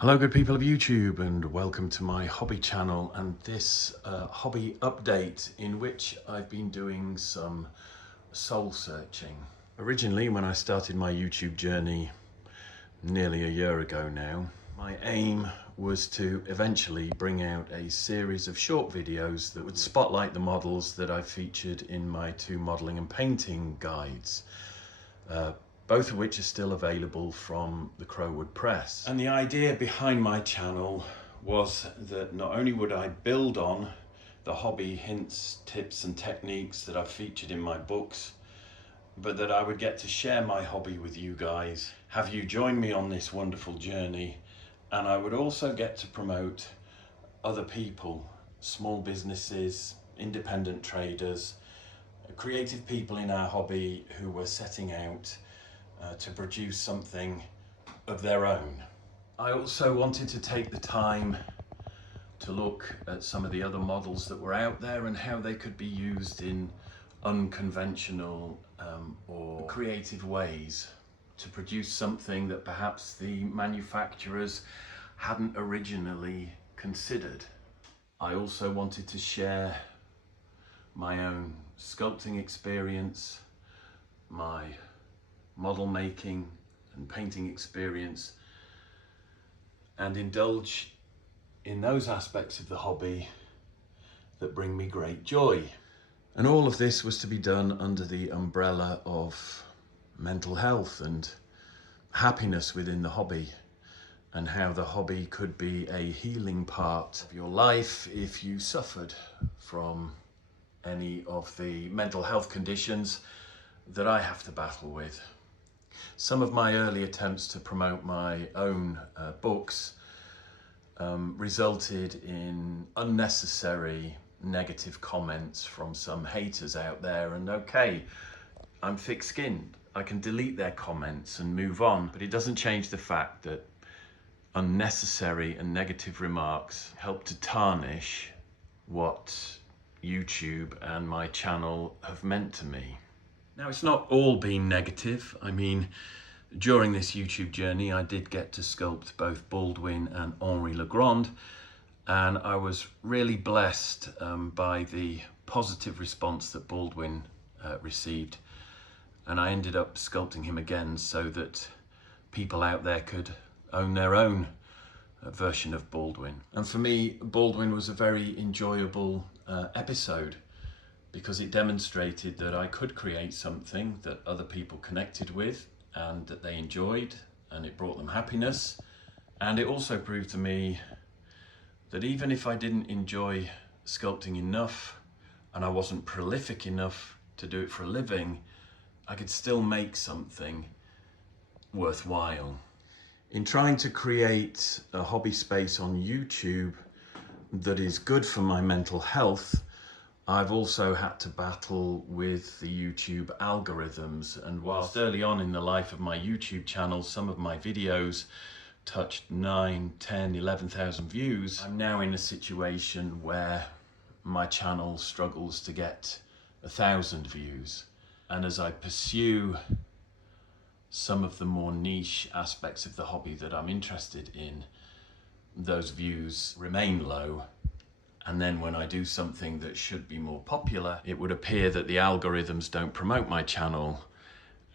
Hello good people of YouTube, and welcome to my hobby channel and this hobby update in which I've been doing some soul searching. Originally, when I started my YouTube journey nearly a year ago now, my aim was to eventually bring out a series of short videos that would spotlight the models that I featured in my two modelling and painting guides. Both of which are still available from the Crowwood Press. And the idea behind my channel was that not only would I build on the hobby hints, tips and techniques that I've featured in my books, but that I would get to share my hobby with you guys, have you join me on this wonderful journey, and I would also get to promote other people, small businesses, independent traders, creative people in our hobby who were setting out to produce something of their own. I also wanted to take the time to look at some of the other models that were out there and how they could be used in unconventional or creative ways to produce something that perhaps the manufacturers hadn't originally considered. I also wanted to share my own sculpting experience, my model making and painting experience, and indulge in those aspects of the hobby that bring me great joy. And all of this was to be done under the umbrella of mental health and happiness within the hobby, and how the hobby could be a healing part of your life if you suffered from any of the mental health conditions that I have to battle with. Some of my early attempts to promote my own books resulted in unnecessary negative comments from some haters out there, and okay, I'm thick-skinned. I can delete their comments and move on, but it doesn't change the fact that unnecessary and negative remarks help to tarnish what YouTube and my channel have meant to me. Now, it's not all been negative. I mean, during this YouTube journey, I did get to sculpt both Baldwin and Henri Legrand, and I was really blessed by the positive response that Baldwin received. And I ended up sculpting him again so that people out there could own their own version of Baldwin. And for me, Baldwin was a very enjoyable episode, because it demonstrated that I could create something that other people connected with and that they enjoyed, and it brought them happiness. And it also proved to me that even if I didn't enjoy sculpting enough and I wasn't prolific enough to do it for a living, I could still make something worthwhile. In trying to create a hobby space on YouTube that is good for my mental health, I've also had to battle with the YouTube algorithms, and whilst early on in the life of my YouTube channel some of my videos touched 9, 10, 11,000 views, I'm now in a situation where my channel struggles to get 1,000 views. And as I pursue some of the more niche aspects of the hobby that I'm interested in, those views remain low. And then when I do something that should be more popular, it would appear that the algorithms don't promote my channel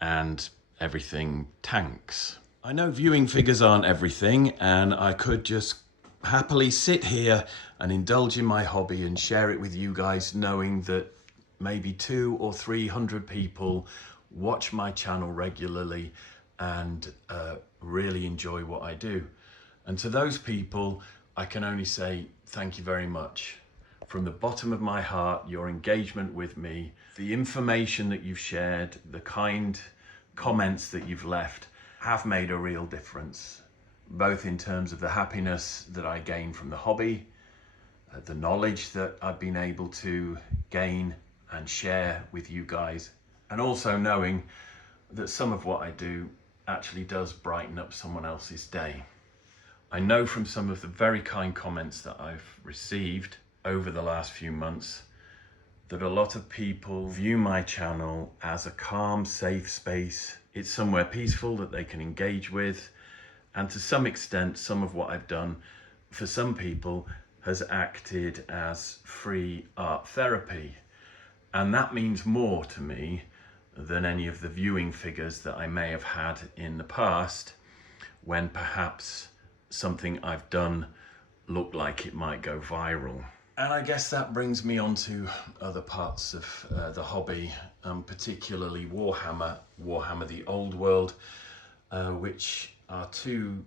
and everything tanks. I know viewing figures aren't everything, and I could just happily sit here and indulge in my hobby and share it with you guys, knowing that maybe 200 or 300 people watch my channel regularly and really enjoy what I do. And to those people, I can only say thank you very much. From the bottom of my heart, your engagement with me, the information that you've shared, the kind comments that you've left have made a real difference, both in terms of the happiness that I gain from the hobby, the knowledge that I've been able to gain and share with you guys, and also knowing that some of what I do actually does brighten up someone else's day. I know from some of the very kind comments that I've received over the last few months that a lot of people view my channel as a calm, safe space. It's somewhere peaceful that they can engage with, And to some extent, some of what I've done for some people has acted as free art therapy. And that means more to me than any of the viewing figures that I may have had in the past, when perhaps something I've done looked like it might go viral. And I guess that brings me on to other parts of the hobby, particularly Warhammer, the Old World, which are two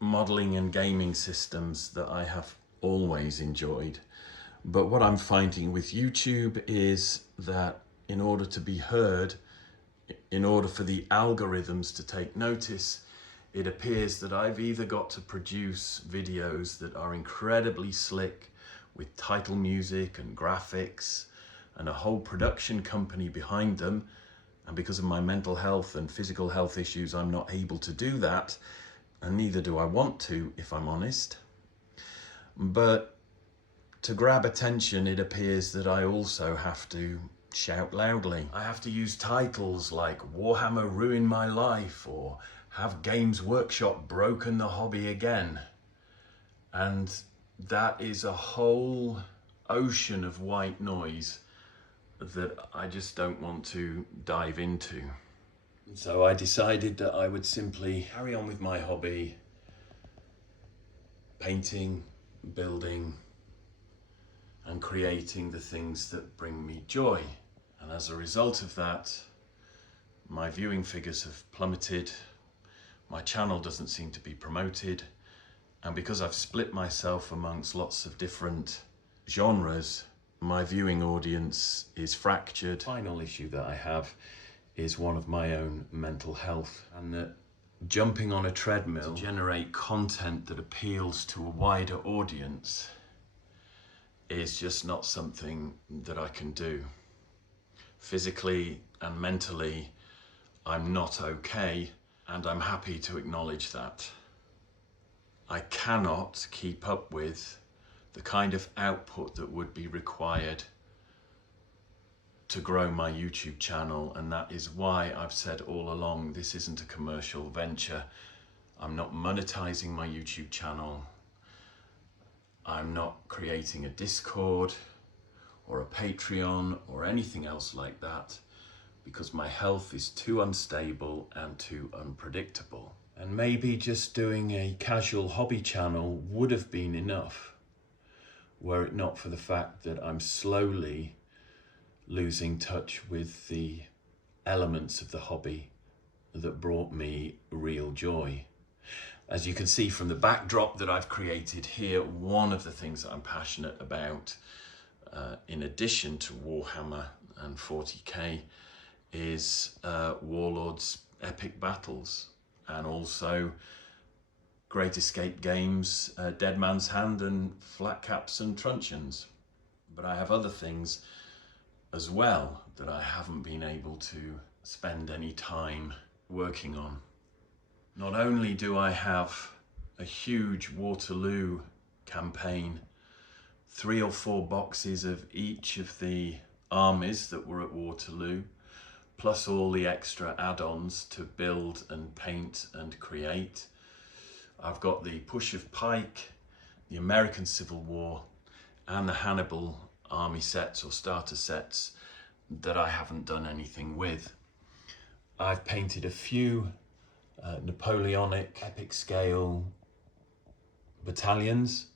modeling and gaming systems that I have always enjoyed. But what I'm finding with YouTube is that in order to be heard, in order for the algorithms to take notice, it appears that I've either got to produce videos that are incredibly slick with title music and graphics and a whole production company behind them, and because of my mental health and physical health issues, I'm not able to do that, and neither do I want to, if I'm honest. But to grab attention, it appears that I also have to shout loudly. I have to use titles like Warhammer ruined my life, or have Games Workshop broken the hobby again? And that is a whole ocean of white noise that I just don't want to dive into. So I decided that I would simply carry on with my hobby, painting, building, and creating the things that bring me joy. And as a result of that, my viewing figures have plummeted, my channel doesn't seem to be promoted, and because I've split myself amongst lots of different genres, my viewing audience is fractured. The final issue that I have is one of my own mental health, and that jumping on a treadmill to generate content that appeals to a wider audience is just not something that I can do. Physically and mentally, I'm not okay, and I'm happy to acknowledge that. I cannot keep up with the kind of output that would be required to grow my YouTube channel, and that is why I've said all along this isn't a commercial venture. I'm not monetizing my YouTube channel. I'm not creating a Discord or a Patreon or anything else like that, because my health is too unstable and too unpredictable. And maybe just doing a casual hobby channel would have been enough, were it not for the fact that I'm slowly losing touch with the elements of the hobby that brought me real joy. As you can see from the backdrop that I've created here, one of the things that I'm passionate about, in addition to Warhammer and 40k, is Warlord's epic battles, and also Great Escape games, Dead Man's Hand and Flat Caps and Truncheons. But I have other things as well that I haven't been able to spend any time working on. Not only do I have a huge Waterloo campaign, 3 or 4 boxes of each of the armies that were at Waterloo, plus all the extra add-ons to build and paint and create. I've got the Push of Pike, the American Civil War, and the Hannibal army sets or starter sets that I haven't done anything with. I've painted a few Napoleonic epic scale battalions,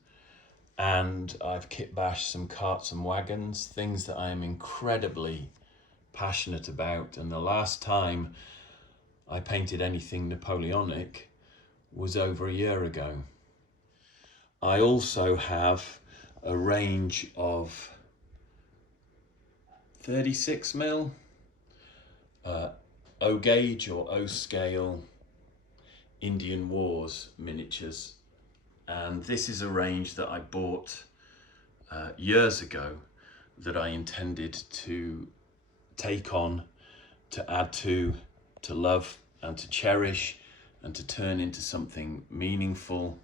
and I've kit bashed some carts and wagons, things that I am incredibly passionate about. And the last time I painted anything Napoleonic was over a year ago. I also have a range of 36mm O gauge or O scale Indian Wars miniatures, and this is a range that I bought years ago that I intended to take on, to add to love and to cherish and to turn into something meaningful,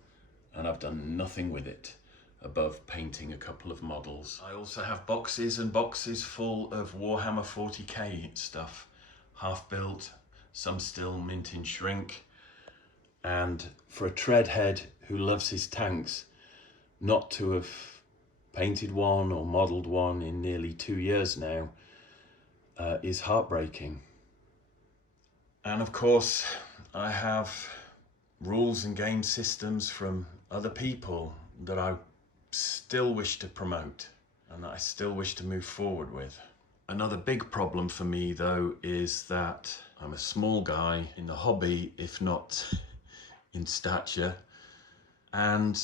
and I've done nothing with it above painting a couple of models. I also have boxes and boxes full of Warhammer 40k stuff, half built, some still mint in shrink, And for a treadhead who loves his tanks, not to have painted one or modelled one in nearly 2 years now is heartbreaking. And of course, I have rules and game systems from other people that I still wish to promote and that I still wish to move forward with. Another big problem for me though is that I'm a small guy in the hobby, if not in stature, and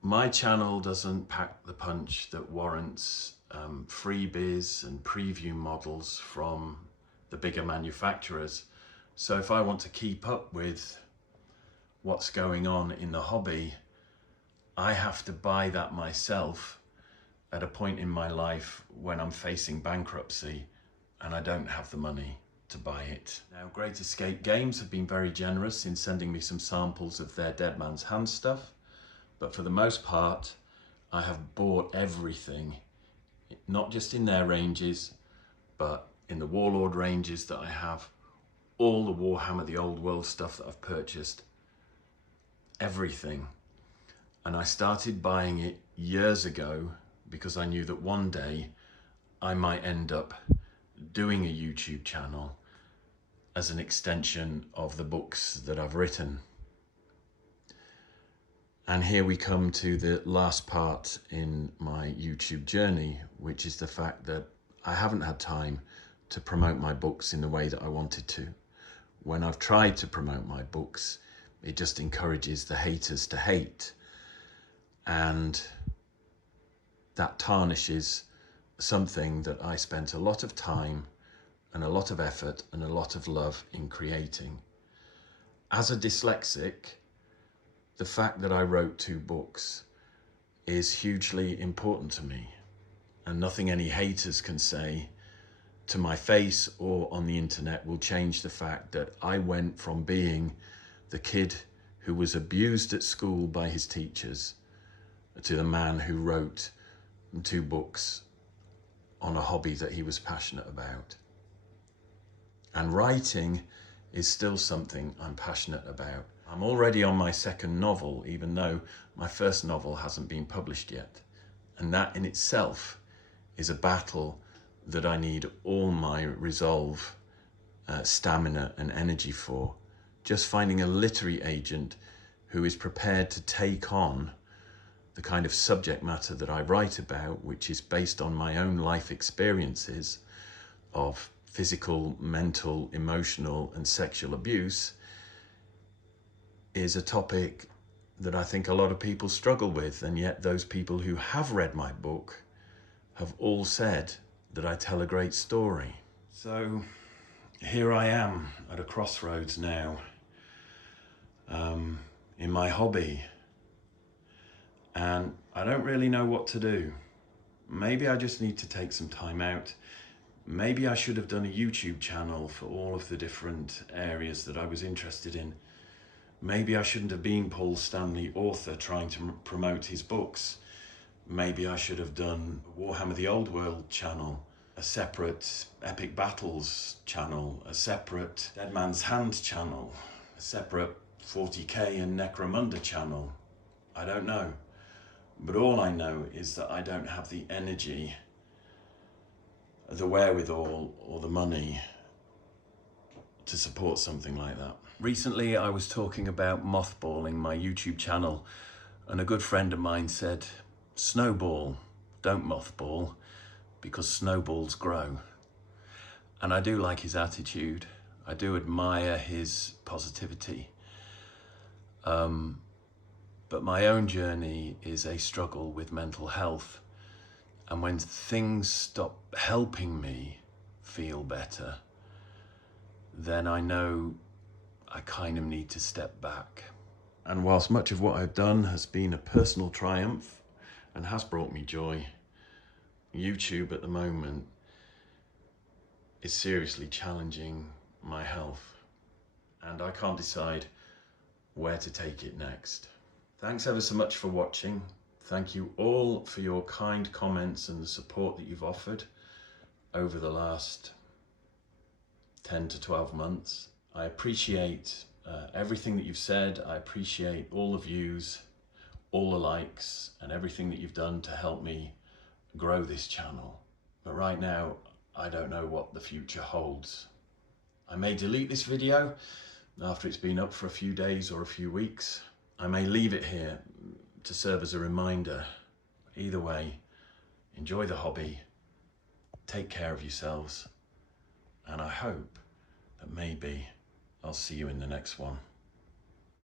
my channel doesn't pack the punch that warrants freebies and preview models from the bigger manufacturers. So if I want to keep up with what's going on in the hobby, I have to buy that myself at a point in my life when I'm facing bankruptcy and I don't have the money to buy it. Now, Great Escape Games have been very generous in sending me some samples of their Dead Man's Hand stuff, but for the most part, I have bought everything, not just in their ranges, but in the Warlord ranges that I have, all the Warhammer The Old World stuff that I've purchased, everything. And I started buying it years ago because I knew that one day I might end up doing a YouTube channel as an extension of the books that I've written. And here we come to the last part in my YouTube journey, which is the fact that I haven't had time to promote my books in the way that I wanted to. When I've tried to promote my books, it just encourages the haters to hate. And that tarnishes something that I spent a lot of time and a lot of effort and a lot of love in creating. As a dyslexic, the fact that I wrote 2 books is hugely important to me, and nothing any haters can say to my face or on the internet will change the fact that I went from being the kid who was abused at school by his teachers to the man who wrote 2 books on a hobby that he was passionate about. And writing is still something I'm passionate about. I'm already on my 2nd novel, even though my 1st novel hasn't been published yet. And that in itself is a battle that I need all my resolve, stamina and energy for. Just finding a literary agent who is prepared to take on the kind of subject matter that I write about, which is based on my own life experiences of physical, mental, emotional and sexual abuse, is a topic that I think a lot of people struggle with. And yet those people who have read my book have all said that I tell a great story. So here I am at a crossroads now in my hobby. And I don't really know what to do. Maybe I just need to take some time out. Maybe I should have done a YouTube channel for all of the different areas that I was interested in. Maybe I shouldn't have been Paul Stanley, author, trying to promote his books. Maybe I should have done Warhammer The Old World channel, a separate Epic Battles channel, a separate Dead Man's Hand channel, a separate 40k and Necromunda channel. I don't know. But all I know is that I don't have the energy, the wherewithal or the money to support something like that. Recently I was talking about mothballing my YouTube channel, and a good friend of mine said, snowball, don't mothball, because snowballs grow. And I do like his attitude. I do admire his positivity. But my own journey is a struggle with mental health. And when things stop helping me feel better, then I know I kind of need to step back. And whilst much of what I've done has been a personal triumph and has brought me joy, YouTube at the moment is seriously challenging my health. And I can't decide where to take it next. Thanks ever so much for watching. Thank you all for your kind comments and the support that you've offered over the last 10 to 12 months. I appreciate everything that you've said. I appreciate all the views, all the likes, and everything that you've done to help me grow this channel. But right now, I don't know what the future holds. I may delete this video after it's been up for a few days or a few weeks. I may leave it here to serve as a reminder. Either way, enjoy the hobby, take care of yourselves, and I hope that maybe I'll see you in the next one.